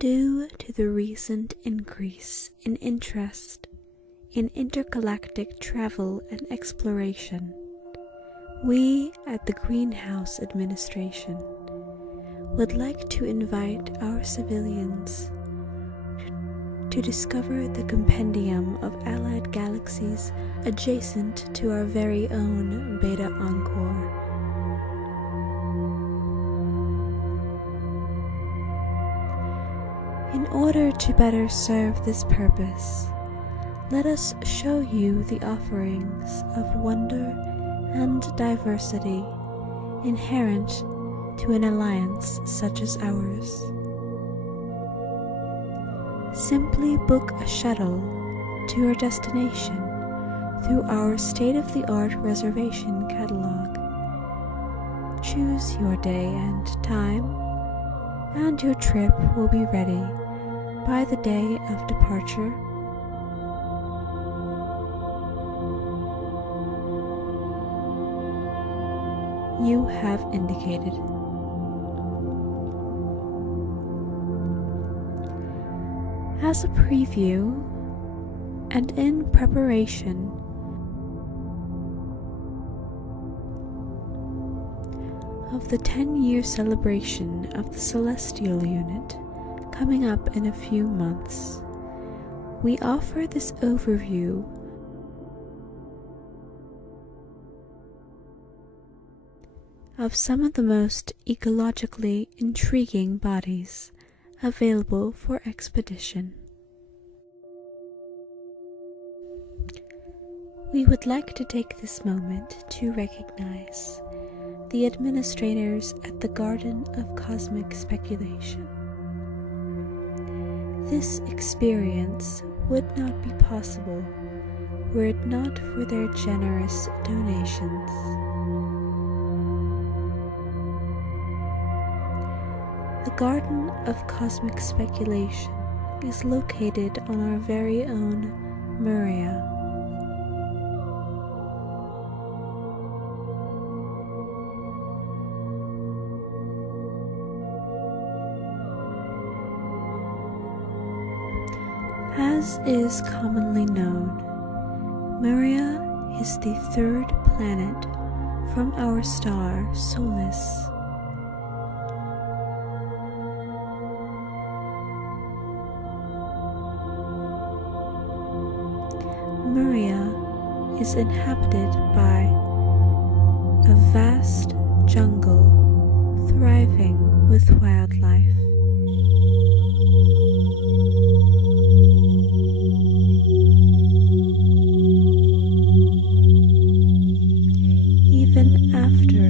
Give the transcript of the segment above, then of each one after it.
Due to the recent increase in interest in intergalactic travel and exploration, we at the Greenhaus Administration would like to invite our civilians to discover the compendium of allied galaxies adjacent to our very own Beta Encore. In order to better serve this purpose, let us show you the offerings of wonder and diversity inherent to an alliance such as ours. Simply book a shuttle to your destination through our state-of-the-art reservation catalog. Choose your day and time, and your trip will be ready by the day of departure. You have indicated. As a preview and in preparation of the 10-year celebration of the Celestial Unit coming up in a few months, we offer this overview of some of the most ecologically intriguing bodies available for expedition. We would like to take this moment to recognize the administrators at the Garden of Cosmic Speculation. This experience would not be possible were it not for their generous donations. The Garden of Cosmic Speculation is located on our very own Miranda. As is commonly known, Miranda is the third planet from our star Solis. Miranda is inhabited by a vast jungle thriving with wildlife. Even after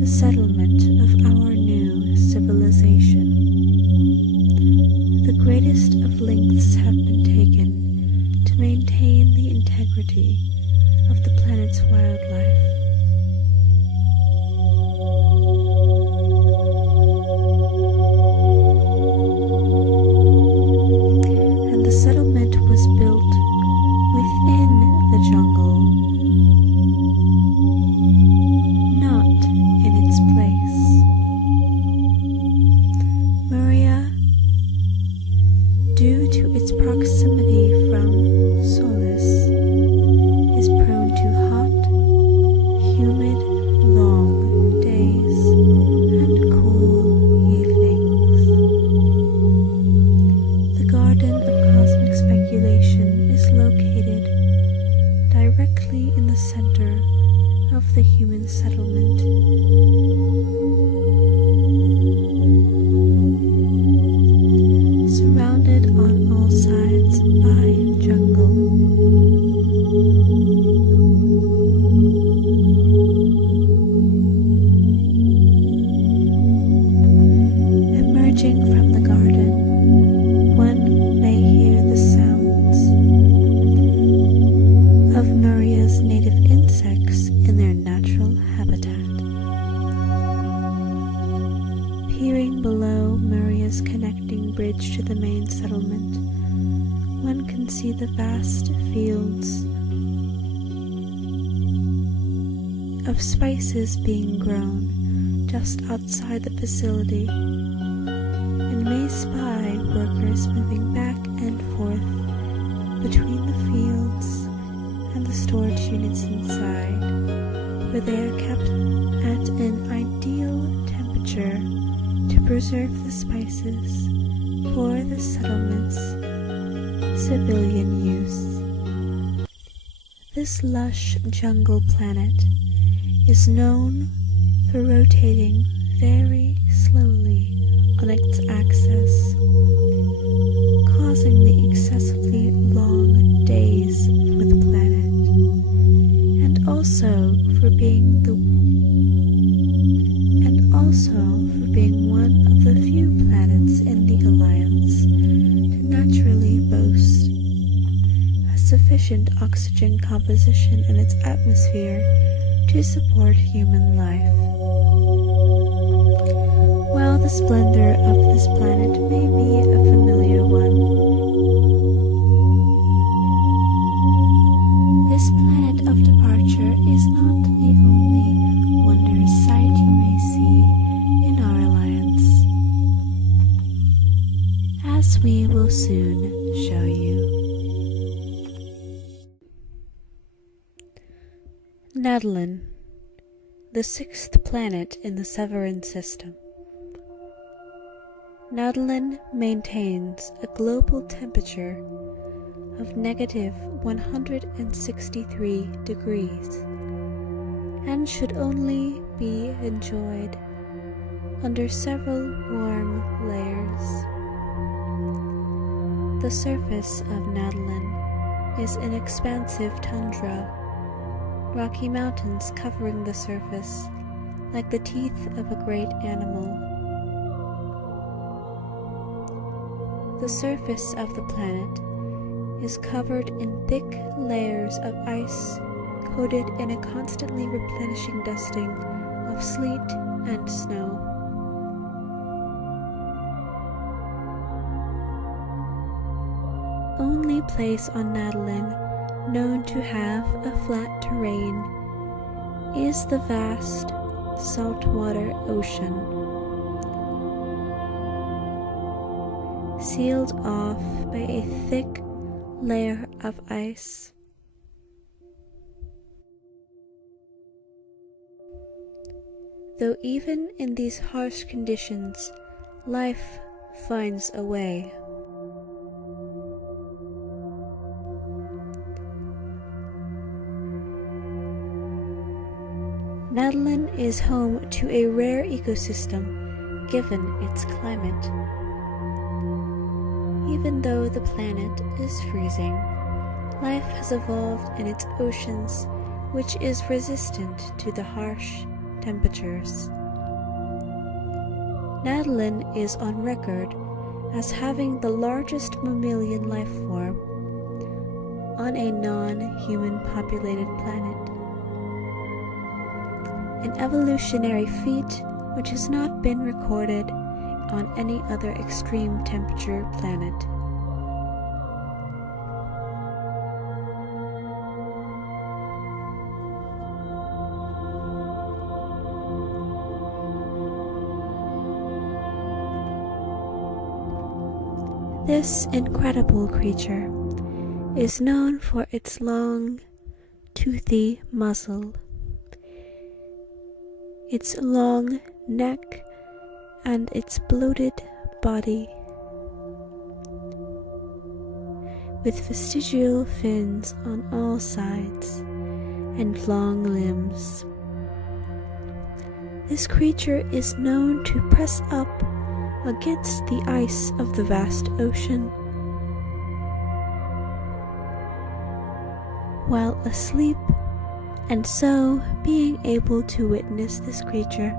the settlement of our new civilization, the greatest of lengths have been taken to maintain the integrity of the planet's wildlife. And the settlement was built within the jungle, not in its place. Miranda, due to its proximity from Solis, is prone to hot, humid, long days and cool evenings. The Garden of Cosmic Speculation is located directly in the center of the human settlement. Surrounded on all sides by jungle. Emerging from the garden, one may hear the sounds of Miranda's native insects in their natural habitat. Peering below Miranda's connecting bridge to the main settlement, one can see the vast fields of spices being grown just outside the facility, and may spy workers moving back and forth between the fields and the storage units inside, where they are kept at an ideal temperature to preserve the spices for the settlement's civilian use. This lush jungle planet is known for rotating very slowly on its axis, causing the excessively long days for the planet, and also for being one of the few planets in the Alliance to naturally boast a sufficient oxygen composition in its atmosphere to support human life. While the splendor of this planet may be a familiar one, this planet of departure is not the only wondrous sight you may see in our alliance, as we will soon show you. Madeline, the sixth planet in the Severan system. Madeline maintains a global temperature of negative 163 degrees and should only be enjoyed under several warm layers. The surface of Madeline is an expansive tundra, rocky mountains covering the surface like the teeth of a great animal. The surface of the planet is covered in thick layers of ice coated in a constantly replenishing dusting of sleet and snow. Only place on Madeline known to have a flat terrain is the vast saltwater ocean, sealed off by a thick layer of ice. Though even in these harsh conditions, life finds a way. Madeline is home to a rare ecosystem given its climate. Even though the planet is freezing, life has evolved in its oceans, which is resistant to the harsh temperatures. Madeline is on record as having the largest mammalian life form on a non-human populated planet, an evolutionary feat which has not been recorded on any other extreme temperature planet. This incredible creature is known for its long, toothy muzzle, its long neck, and its bloated body, with vestigial fins on all sides and long limbs. This creature is known to press up against the ice of the vast ocean while asleep, and so being able to witness this creature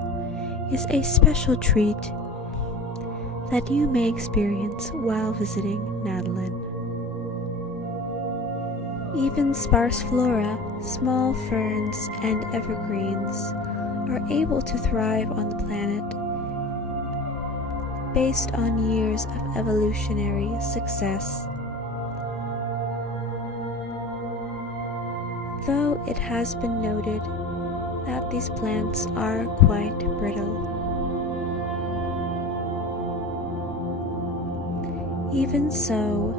is a special treat that you may experience while visiting Madeline. Even sparse flora, small ferns, and evergreens are able to thrive on the planet based on years of evolutionary success. Though it has been noted that these plants are quite brittle. Even so,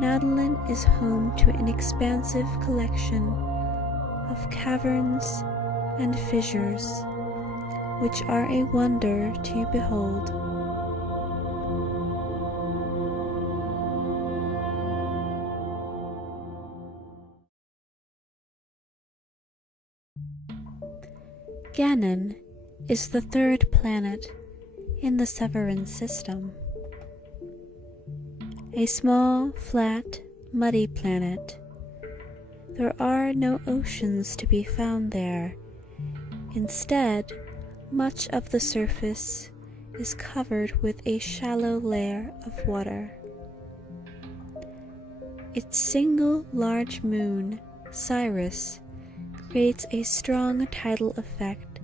Madeline is home to an expansive collection of caverns and fissures, which are a wonder to behold. Ganon is the third planet in the Severan system. A small, flat, muddy planet. There are no oceans to be found there. Instead, much of the surface is covered with a shallow layer of water. Its single large moon, Sirius, creates a strong tidal effect,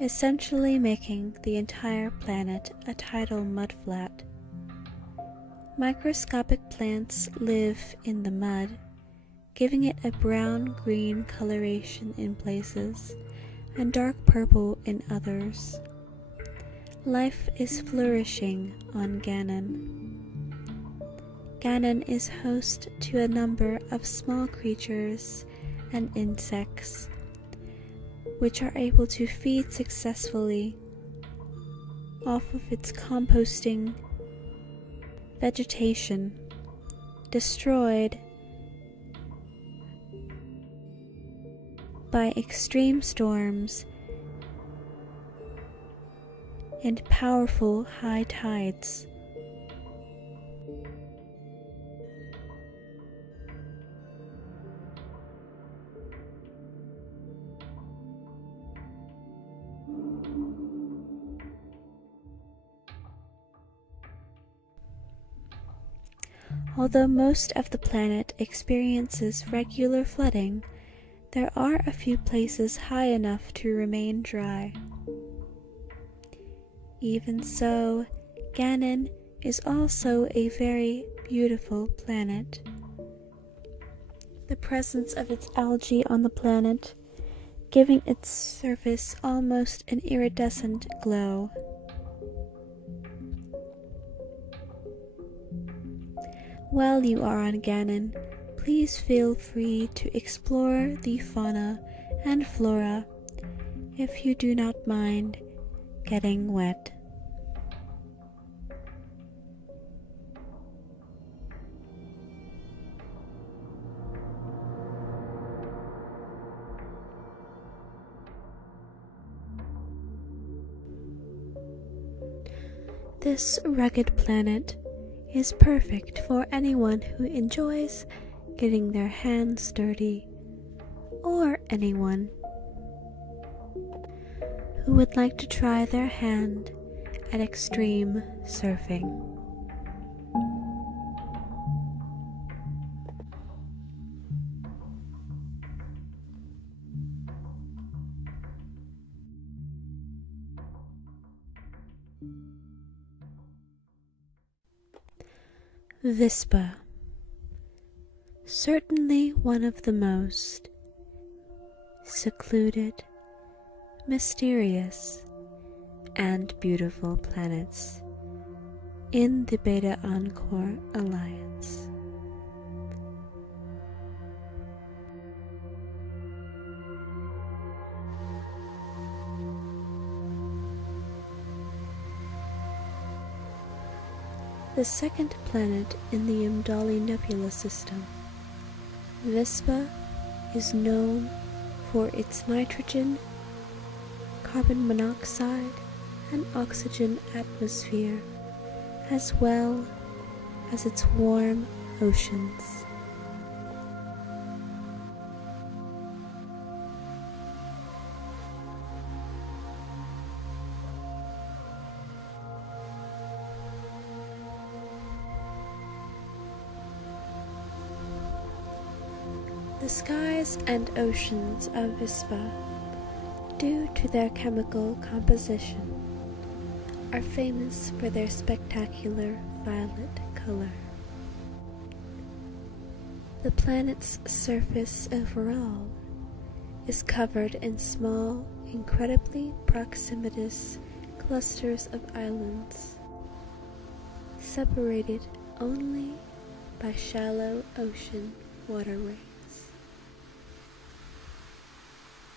essentially making the entire planet a tidal mudflat. Microscopic plants live in the mud, giving it a brown-green coloration in places and dark purple in others. Life is flourishing on Ganon. Ganon is host to a number of small creatures and insects, which are able to feed successfully off of its composting vegetation, destroyed by extreme storms and powerful high tides. Although most of the planet experiences regular flooding, there are a few places high enough to remain dry. Even so, Ganon is also a very beautiful planet. The presence of its algae on the planet, giving its surface almost an iridescent glow. While you are on Ganon, please feel free to explore the fauna and flora if you do not mind getting wet. This rugged planet is perfect for anyone who enjoys getting their hands dirty, or anyone who would like to try their hand at extreme surfing. Vespa. Certainly one of the most secluded, mysterious, and beautiful planets in the Beta Encore Alliance. The second planet in the Umdali Nebula system, Vespa is known for its nitrogen, carbon monoxide, and oxygen atmosphere, as well as its warm oceans. The skies and oceans of Vespa, due to their chemical composition, are famous for their spectacular violet color. The planet's surface overall is covered in small, incredibly proximitous clusters of islands. separated only by shallow ocean waterways.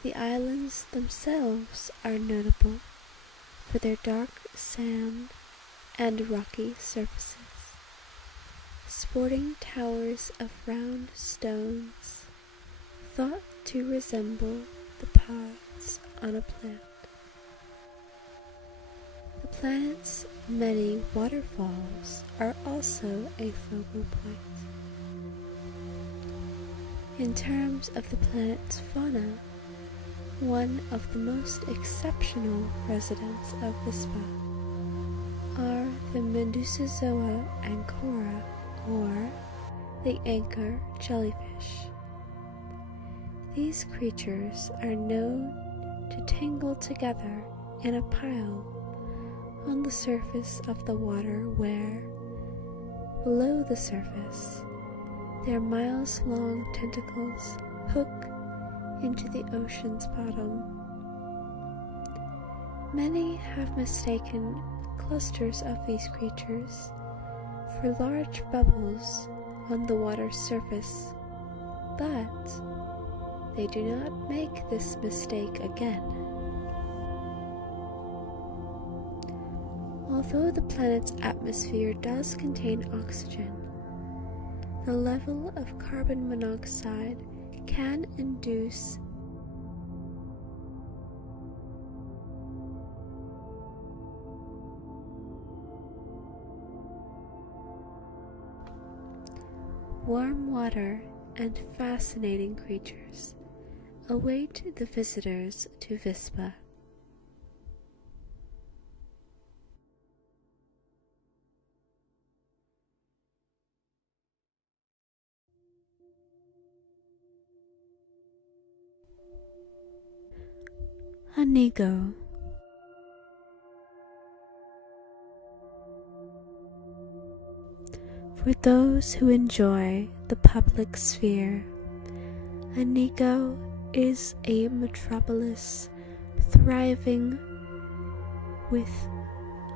The islands themselves are notable for their dark sand and rocky surfaces, sporting towers of round stones thought to resemble the pods on a plant. The planet's many waterfalls are also a focal point. In terms of the planet's fauna, one of the most exceptional residents of Vespa are the Beta Encore, or the anchor jellyfish. These creatures are known to tangle together in a pile on the surface of the water where, below the surface, their miles-long tentacles hook into the ocean's bottom. Many have mistaken clusters of these creatures for large bubbles on the water's surface, but they do not make this mistake again. Although the planet's atmosphere does contain oxygen, the level of carbon monoxide can induce warm water, and fascinating creatures await the visitors to Vespa. Inigo. For those who enjoy the public sphere, Inigo is a metropolis thriving with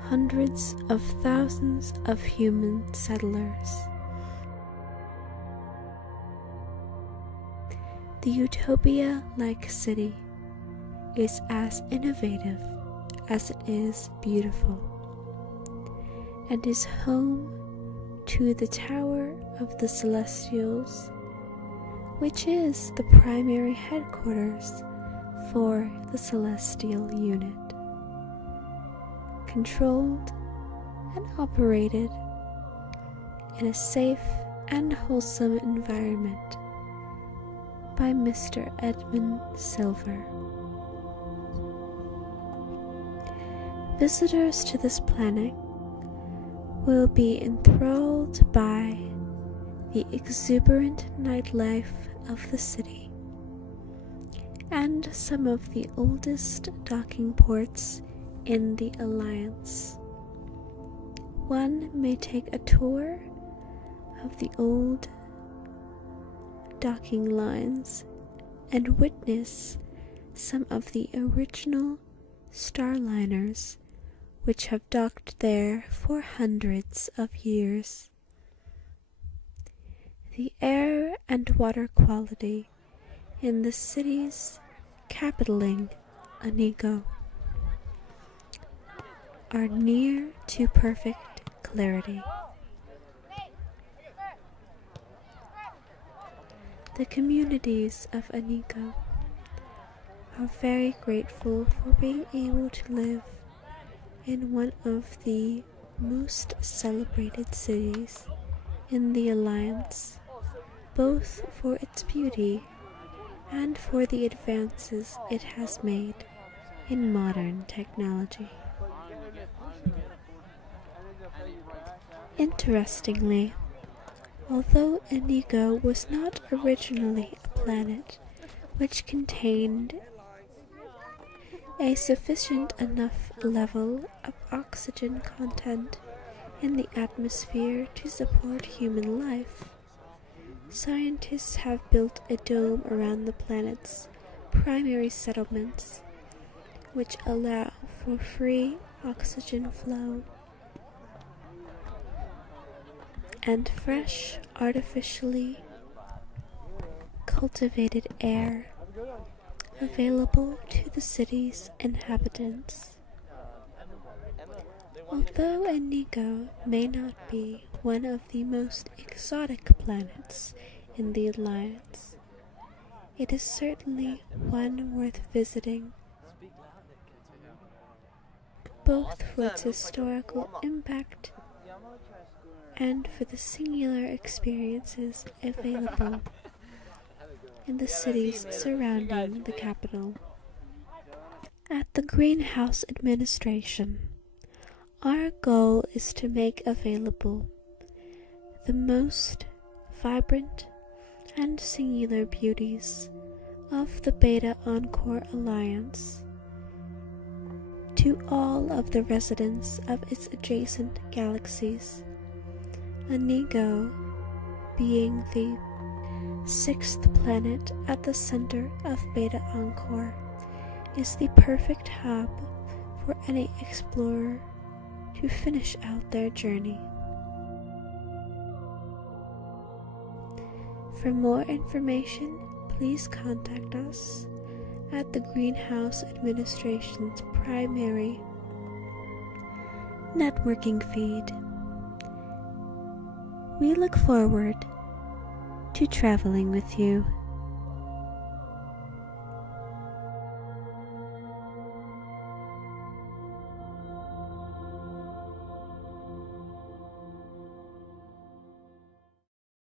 hundreds of thousands of human settlers. The utopia-like city is as innovative as it is beautiful, and is home to the Tower of the Celestials, which is the primary headquarters for the Celestial Unit, controlled and operated in a safe and wholesome environment by Mr. Edmund Silver. Visitors to this planet will be enthralled by the exuberant nightlife of the city and some of the oldest docking ports in the Alliance. One may take a tour of the old docking lines and witness some of the original starliners which have docked there for hundreds of years. The air and water quality in the city's capitaling, Inigo, are near to perfect clarity. The communities of Inigo are very grateful for being able to live in one of the most celebrated cities in the Alliance, both for its beauty and for the advances it has made in modern technology. Interestingly, although Inigo was not originally a planet which contained a sufficient enough level of oxygen content in the atmosphere to support human life, scientists have built a dome around the planet's primary settlements, which allow for free oxygen flow. and fresh, artificially cultivated air available to the city's inhabitants. Although Inigo may not be one of the most exotic planets in the Alliance, it is certainly one worth visiting, both for its historical impact and for the singular experiences available in the cities surrounding the capital. At the Greenhaus Administration, our goal is to make available the most vibrant and singular beauties of the Beta Encore Alliance to all of the residents of its adjacent galaxies, Inigo being the 6th planet at the center of Beta Encore, is the perfect hub for any explorer to finish out their journey. For more information, please contact us at the Greenhaus Administration's primary networking feed. We look forward to traveling with you.